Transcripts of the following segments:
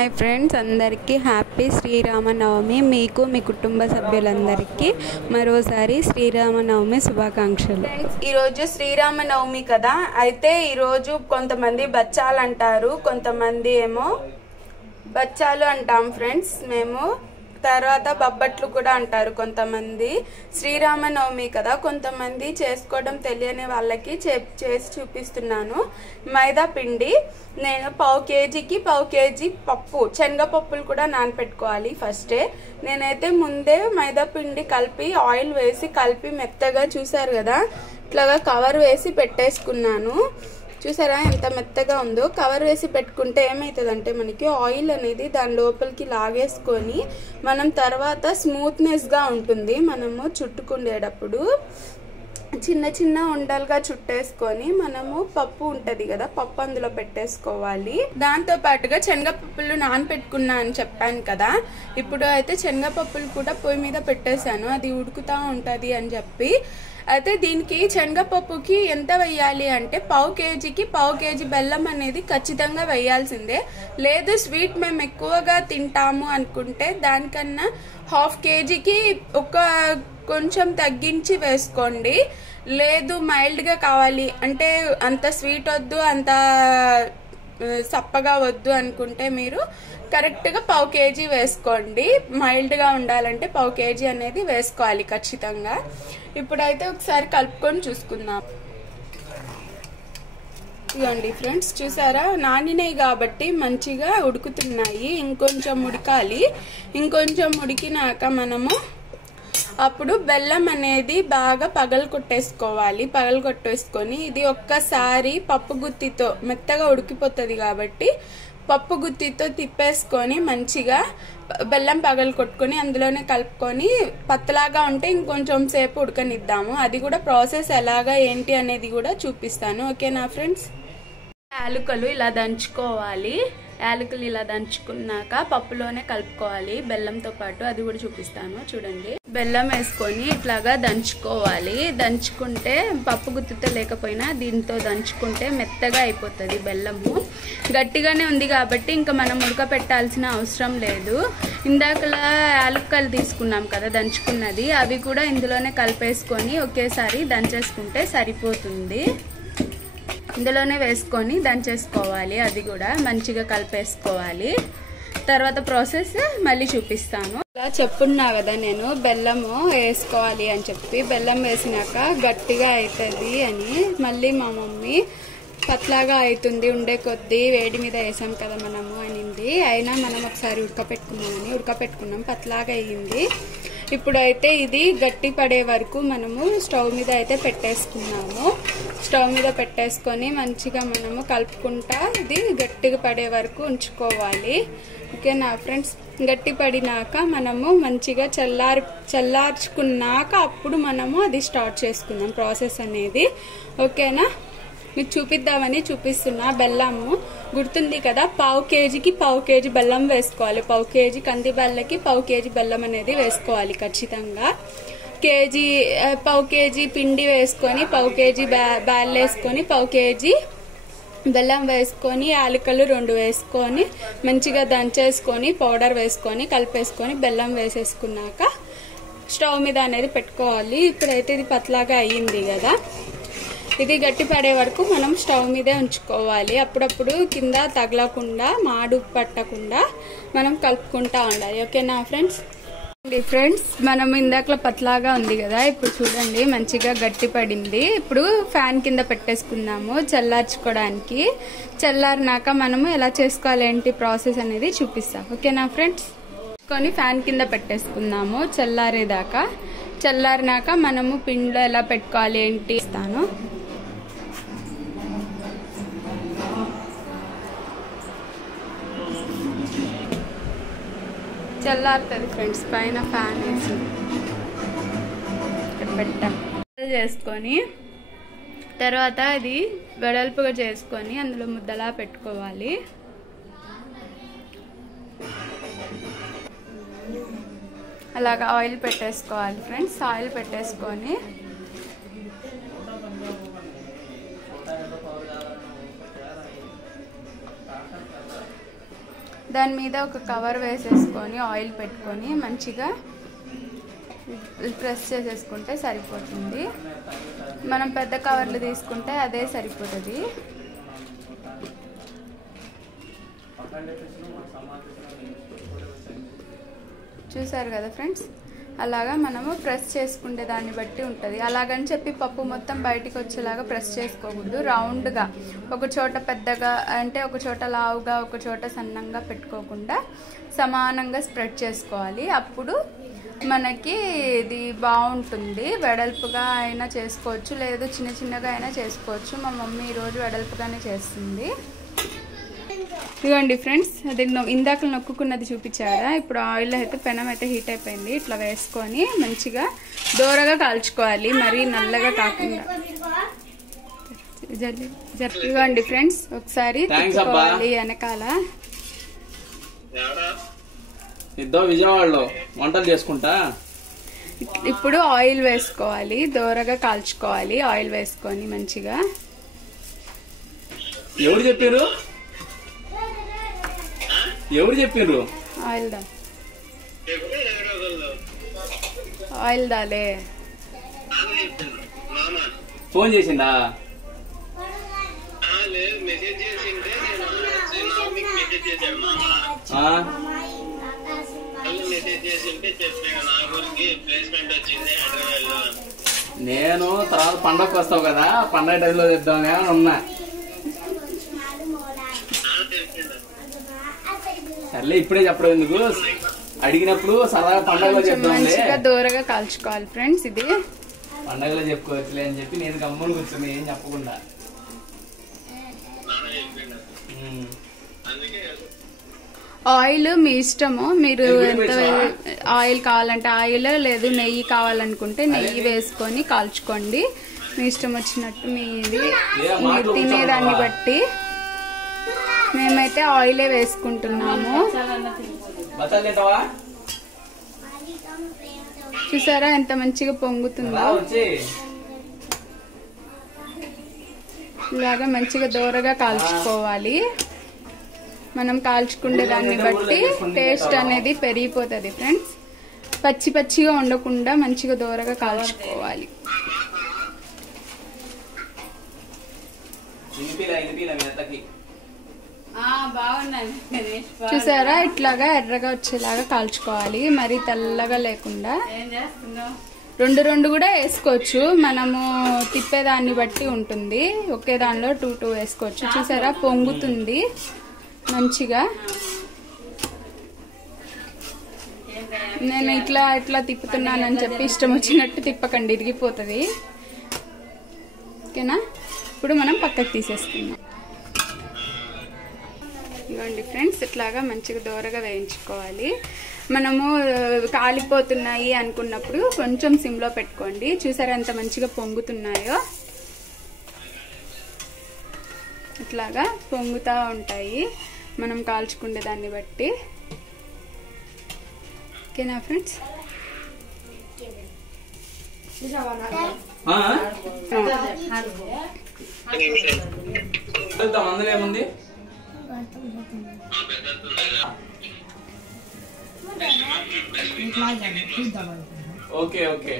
Hi friends, అందరికీ happy Sri Rama Navami. మీకు మీ కుటుంబ సభ్యులందరికీ మరోసారి శ్రీరామనవమి శుభాకాంక్షలు. ఈరోజు శ్రీరామనవమి కదా, అయితే ఈరోజు కొంతమంది బచ్చాలు అంటారు, కొంతమంది ఏమో బచ్చాలు అంటాం ఫ్రెండ్స్ మేము. తర్వాత బొబ్బట్లు కూడా అంటారు కొంతమంది. శ్రీరామనవమి కదా, కొంతమంది చేసుకోవడం తెలియని వాళ్ళకి చేసి చూపిస్తున్నాను. మైదా పిండి నేను పావు కేజీ పప్పు, శనగపప్పులు కూడా నానపెట్టుకోవాలి ఫస్టే. నేనైతే ముందే మైదా పిండి కలిపి ఆయిల్ వేసి కలిపి మెత్తగా, చూసారు కదా, ఇట్లాగా కవర్ వేసి పెట్టేసుకున్నాను. చూసారా ఎంత మెత్తగా ఉందో. కవర్ వేసి పెట్టుకుంటే ఏమవుతుందంటే మనకి ఆయిల్ అనేది దాని లోపలికి లాగేసుకొని మనం తర్వాత స్మూత్నెస్గా ఉంటుంది. మనము చుట్టుకునేటప్పుడు చిన్న చిన్న ఉండలుగా చుట్టేసుకొని మనము పప్పు ఉంటుంది కదా, పప్పు అందులో పెట్టేసుకోవాలి. దాంతో పాటుగా శనగపప్పులు నానపెట్టుకున్నా అని చెప్పాను కదా, ఇప్పుడు అయితే శనగపప్పులు కూడా పొయ్యి మీద పెట్టేశాను, అది ఉడుకుతా ఉంటుంది అని చెప్పి. అయితే దీనికి శనగపప్పుకి ఎంత వేయాలి అంటే పావు కేజీ బెల్లం అనేది ఖచ్చితంగా వేయాల్సిందే. లేదు స్వీట్ మేము ఎక్కువగా తింటాము అనుకుంటే దానికన్నా హాఫ్ కేజీకి ఒక కొంచెం తగ్గించి వేసుకోండి. లేదు మైల్డ్గా కావాలి అంటే అంత స్వీట్ వద్దు, అంత సప్పగా వద్దు అనుకుంటే మీరు కరెక్ట్గా పావు కేజీ వేసుకోండి. మైల్డ్గా ఉండాలంటే పావు కేజీ అనేది వేసుకోవాలి ఖచ్చితంగా. ఇప్పుడైతే ఒకసారి కలుపుకొని చూసుకుందాం. ఇవ్వండి ఫ్రెండ్స్, చూసారా నానినాయి కాబట్టి మంచిగా ఉడుకుతున్నాయి. ఇంకొంచెం ఉడకాలి. ఇంకొంచెం ఉడికినాక మనము అప్పుడు బెల్లం అనేది బాగా పగలగొట్టేసుకొని ఇది ఒక్కసారి పప్పు గుత్తితో మెత్తగా ఉడికిపోతుంది కాబట్టి పప్పు గుత్తితో తిప్పేసుకొని మంచిగా బెల్లం పగలగొట్టుకొని అందులోనే కలుపుకొని పత్తలాగా ఉంటే ఇంకొంచెం సేపు ఉడకనిద్దాము. అది కూడా ప్రాసెస్ ఎలాగా ఏంటి అనేది కూడా చూపిస్తాను. ఓకేనా ఫ్రెండ్స్? యాలకులు ఇలా దంచుకోవాలి. యాలకులు ఇలా దంచుకున్నాక పప్పులోనే కలుపుకోవాలి బెల్లంతో పాటు, అది కూడా చూపిస్తాను చూడండి. బెల్లం వేసుకొని ఇట్లాగా దంచుకోవాలి. దంచుకుంటే పప్పు గుత్తితో లేకపోయినా దీంతో దంచుకుంటే మెత్తగా అయిపోతుంది. బెల్లము గట్టిగానే ఉంది కాబట్టి ఇంకా మనం ఉడకపెట్టాల్సిన అవసరం లేదు. ఇందాకలా యాలక్కలు తీసుకున్నాం కదా దంచుకున్నది, అవి కూడా ఇందులోనే కలిపేసుకొని ఒకేసారి దంచేసుకుంటే సరిపోతుంది. ఇందులోనే వేసుకొని దంచేసుకోవాలి, అది కూడా మంచిగా కలిపేసుకోవాలి. తర్వాత ప్రాసెస్ మళ్ళీ చూపిస్తాను. ఇలా చెప్పున్నా కదా నేను బెల్లము వేసుకోవాలి అని చెప్పి. బెల్లం వేసినాక గట్టిగా అవుతుంది అని మళ్ళీ మా మమ్మీ పట్లాగా అవుతుంది ఉండే కొద్దీ వేడి మీద వేసాం కదా మనము అనింది. అయినా మనం ఒకసారి ఉడకపెట్టుకున్నాం, పట్లాగా అయ్యింది. ఇప్పుడైతే ఇది గట్టి పడే వరకు మనము స్టవ్ మీద అయితే పెట్టేసుకున్నాము. స్టవ్ మీద పెట్టేసుకొని మంచిగా మనము కలుపుకుంటా ఇది గట్టిగా పడే వరకు ఉంచుకోవాలి. ఓకేనా ఫ్రెండ్స్? గట్టి పడినాక మనము మంచిగా చల్లార్చుకున్నాక అప్పుడు మనము అది స్టార్ట్ చేసుకుందాం ప్రాసెస్ అనేది. ఓకేనా? మీకు చూపిద్దామని చూపిస్తున్నా. బెల్లము గుర్తుంది కదా, పావు కేజీ బెల్లం వేసుకోవాలి. పావు కేజీ కంది బెల్లకి పావు కేజీ బెల్లం అనేది వేసుకోవాలి ఖచ్చితంగా. పావు కేజీ పిండి వేసుకొని పావు కేజీ బ్యాల్ వేసుకొని పావు కేజీ బెల్లం వేసుకొని యాలకులు 2 వేసుకొని మంచిగా దంచేసుకొని పౌడర్ వేసుకొని కలిపేసుకొని బెల్లం వేసేసుకున్నాక స్టవ్ మీద అనేది పెట్టుకోవాలి. ఇప్పుడైతే ఇది పతలాగా అయ్యింది కదా, ఇది గట్టి పడే వరకు మనం స్టవ్ మీదే ఉంచుకోవాలి. అప్పుడప్పుడు కింద తగలకుండా మాడు పట్టకుండా మనం కలుపుకుంటా ఉండాలి. ఓకేనా ఫ్రెండ్స్? మనం ఇందాకలా పతలాగా ఉంది కదా, ఇప్పుడు చూడండి మంచిగా గట్టి పడింది. ఇప్పుడు ఫ్యాన్ కింద పెట్టేసుకుందాము చల్లార్చుకోవడానికి. చల్లారినాక మనము ఎలా చేసుకోవాలి ఏంటి ప్రాసెస్ అనేది చూపిస్తాం. ఓకేనా ఫ్రెండ్స్? కొని ఫ్యాన్ కింద పెట్టేసుకుందాము చల్లారేదాకా. చల్లారినాక మనము పిండిలో ఎలా పెట్టుకోవాలి ఏంటి ఇస్తాను. చల్లారుతుంది ఫ్రెండ్స్. పైన ఫ్యాన్ వేసి చేసుకొని తర్వాత అది వెడల్పుగా చేసుకొని అందులో ముద్దలా పెట్టుకోవాలి. అలాగా ఆయిల్ పెట్టేసుకోవాలి ఫ్రెండ్స్. ఆయిల్ పెట్టేసుకొని దాని మీద ఒక కవర్ వేసేసుకొని ఆయిల్ పెట్టుకొని మంచిగా ప్రెస్ చేసేసుకుంటే సరిపోతుంది. మనం పెద్ద కవర్లు తీసుకుంటే అదే సరిపోతుంది. చూసారు కదా ఫ్రెండ్స్, అలాగా మనము ప్రెస్ చేసుకునే దాన్ని బట్టి ఉంటుంది. అలాగని చెప్పి పప్పు మొత్తం బయటికి వచ్చేలాగా ప్రెస్ చేసుకోకూడదు. రౌండ్గా ఒక చోట పెద్దగా అంటే ఒక చోట లావుగా ఒక చోట సన్నంగా పెట్టుకోకుండా సమానంగా స్ప్రెడ్ చేసుకోవాలి. అప్పుడు మనకి ఇది బాగుంటుంది. వెడల్పుగా అయినా చేసుకోవచ్చు, లేదు చిన్న చిన్నగా అయినా చేసుకోవచ్చు. మా మమ్మీ ఈరోజు వెడల్పుగానే చేస్తుంది. ఇదిగోండి ఫ్రెండ్స్, అది ఇందాక నొక్కున్నది చూపించారా. ఇప్పుడు ఆయిల్ అయితే పెనం అయితే హీట్ అయిపోయింది. ఇట్లా వేసుకొని మంచిగా దోరగా కాల్చుకోవాలి, మరీ నల్లగా కాకుండా. ఇదిగోండి ఫ్రెండ్స్, ఒకసారి తిప్పుకోవాలి వెనకాల. విజయవాడలో వంటలు చేసుకుంటా. ఇప్పుడు ఆయిల్ వేసుకోవాలి, దోరగా కాల్చుకోవాలి. ఆయిల్ వేసుకొని మంచిగా. ఎవరు చెప్పారు ఆయిల్ దాలే ఫోన్ చేసిందా? నేను తర్వాత పండగకి వస్తావు కదా, పండగ టైంలో చెప్దామని ఉన్నా. సర్లే ఇప్పుడే చెప్పడం ఎందుకు, అడిగినప్పుడు సరదాగా పండగలో చెప్దాంలే. దూరగా కాల్చుకోవాలి ఫ్రెండ్స్. ఇది పండగలో చెప్పుకోవచ్చులే అని చెప్పి నేను గమ్మున కూర్చున్నా, ఏం చెప్పకుండా. ఆయిల్ మీ ఇష్టము, మీరు ఎంత ఆయిల్ కావాలంటే ఆయిల్, లేదు నెయ్యి కావాలనుకుంటే నెయ్యి వేసుకొని కాల్చుకోండి. మీ ఇష్టం వచ్చినట్టు మీది, మీరు తినేదాన్ని బట్టి. మేమైతే ఆయిలే వేసుకుంటున్నాము. చూసారా ఎంత మంచిగా పొంగుతుందో. ఇలాగా మంచిగా దోరగా కాల్చుకోవాలి. మనం కాల్చుకునే దాన్ని బట్టి టేస్ట్ అనేది పెరిగిపోతుంది ఫ్రెండ్స్. పచ్చి పచ్చిగా ఉండకుండా మంచిగా దోరగా కాల్చుకోవాలి. చూసారా, ఇట్లాగా ఎర్రగా వచ్చేలాగా కాల్చుకోవాలి, మరి తెల్లగా లేకుండా. రెండు కూడా వేసుకోవచ్చు, మనము తిప్పేదాన్ని బట్టి ఉంటుంది. ఒకే దానిలో 2 వేసుకోవచ్చు. చూసారా పొంగుతుంది మంచిగా. నేను ఇట్లా తిప్పుతున్నానని చెప్పి ఇష్టం వచ్చినట్టు తిప్పకండి, ఇరిగిపోతుంది. ఓకేనా? ఇప్పుడు మనం పక్కకు తీసేసుకుందాం. ఇవ్వండి ఫ్రెండ్స్, ఇట్లాగా మంచిగా దోరగా వేయించుకోవాలి. మనము కాలిపోతున్నాయి అనుకున్నప్పుడు కొంచెం సిమ్లో పెట్టుకోండి. చూసారా ఎంత మంచిగా పొంగుతున్నాయో. ఇట్లాగా పొంగుతూ ఉంటాయి మనం కాల్చుకునే దాన్ని బట్టి. ఓకేనా ఫ్రెండ్స్? అందులో ఏముంది? Okay okay.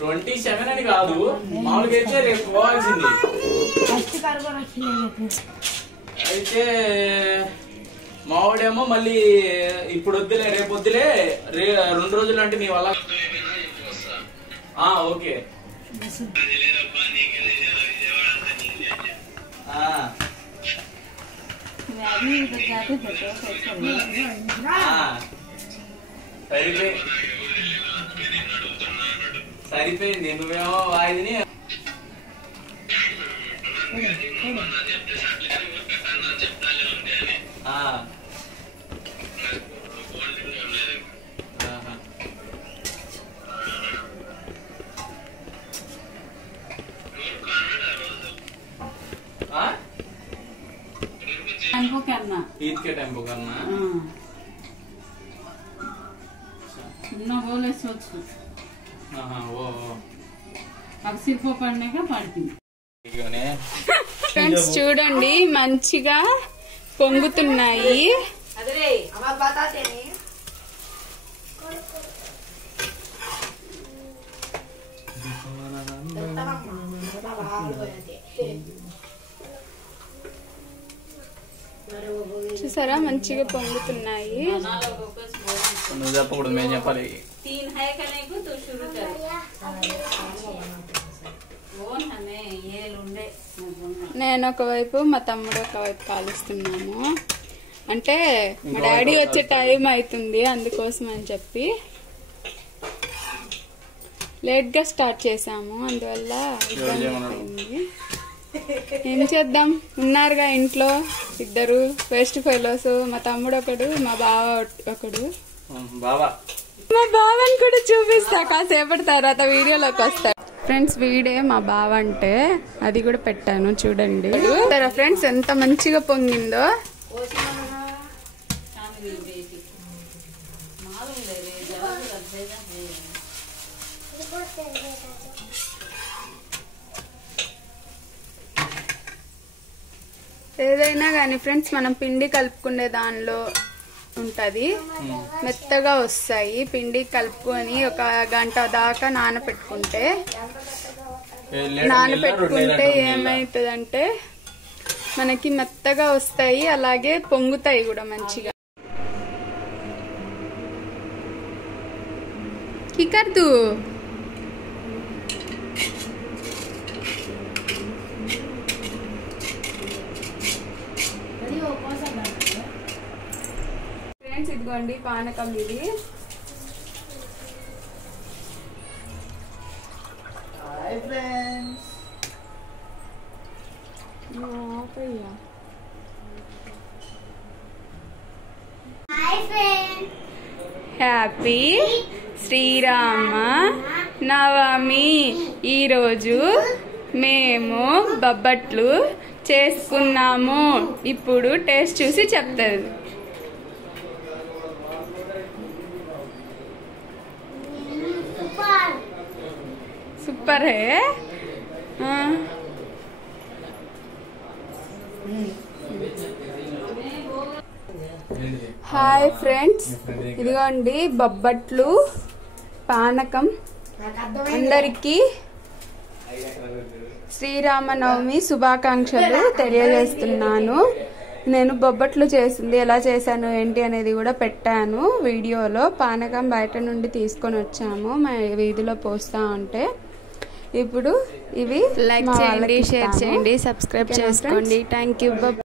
27 అని కాదు, మామూలుగా అయితే రేపు పోవాల్సింది. అయితే మావాడేమో మళ్ళీ ఇప్పుడు వద్దులే, రేపు వద్దులే, 2 రోజులు అంటే మీ వల్ల. ఓకే. సరిపోయింది. నువ్వేమో వాయిదిని ईद के टेम्पो करना बोले सोच। हाँ वो अब सिर्फ पढ़ने का पढ़ती ఫ్రెండ్స్ చూడండి మంచిగా పొంగుతున్నాయి. చూసారా మంచిగా పొంగుతున్నాయి. నువ్వు చెప్పకూడదు, మేము చెప్పాలి. నేను ఒకవైపు మా తమ్ముడు ఒకవైపు కాలుస్తున్నాము. అంటే మా డాడీ వచ్చే టైం అవుతుంది, అందుకోసం అని చెప్పి లేట్ గా స్టార్ట్ చేసాము. అందువల్ల ఇబ్బంది అయిపోయింది. ఏం చేద్దాం, ఉన్నారుగా ఇంట్లో ఇద్దరు వేస్ట్ ఫెలోస్. మా తమ్ముడు ఒకడు, మా బావ ఒకడు. మా బావని కూడా చూపిస్తా కాసేపటి తర్వాత వీడియోలోకి వస్తా. ఫ్రెండ్స్ వీడే మా బావ అంటే, అది కూడా పెట్టాను చూడండి. ఫ్రెండ్స్ ఎంత మంచిగా పొంగిందో. ఏదైనా కానీ ఫ్రెండ్స్ మనం పిండి కలుపుకునే దానిలో ఉంటది, మెత్తగా వస్తాయి. పిండి కలుపుకొని ఒక గంట దాకా నానపెట్టుకుంటే ఏమైతుందంటే మనకి మెత్తగా వస్తాయి, అలాగే పొంగుతాయి కూడా మంచిగా. కికర్దు ఫ్రెండ్స్ ఇదిగోండి పానకం. ఇది హ్యాపీ శ్రీరామ నవమి. ఈరోజు మేము బొబ్బట్లు చేసుకున్నాము. ఇప్పుడు టేస్ట్ చూసి చెప్తారు. సూపర్ హే. హాయ్ ఫ్రెండ్స్, ఇదిగోండి బొబ్బట్లు, పానకం. అందరికీ శ్రీరామనవమి శుభాకాంక్షలు తెలియజేస్తున్నాను. నేను బొబ్బట్లు చేసింది ఎలా చేశాను ఏంటి అనేది కూడా పెట్టాను వీడియోలో. పానకం బయట నుండి తీసుకొని వచ్చాము, మా వీధిలో పోస్తా ఉంటే. ఇప్పుడు ఇవి లైక్ చేయండి, షేర్ చేయండి, సబ్స్క్రైబ్ చేసుకోండి. Thank you.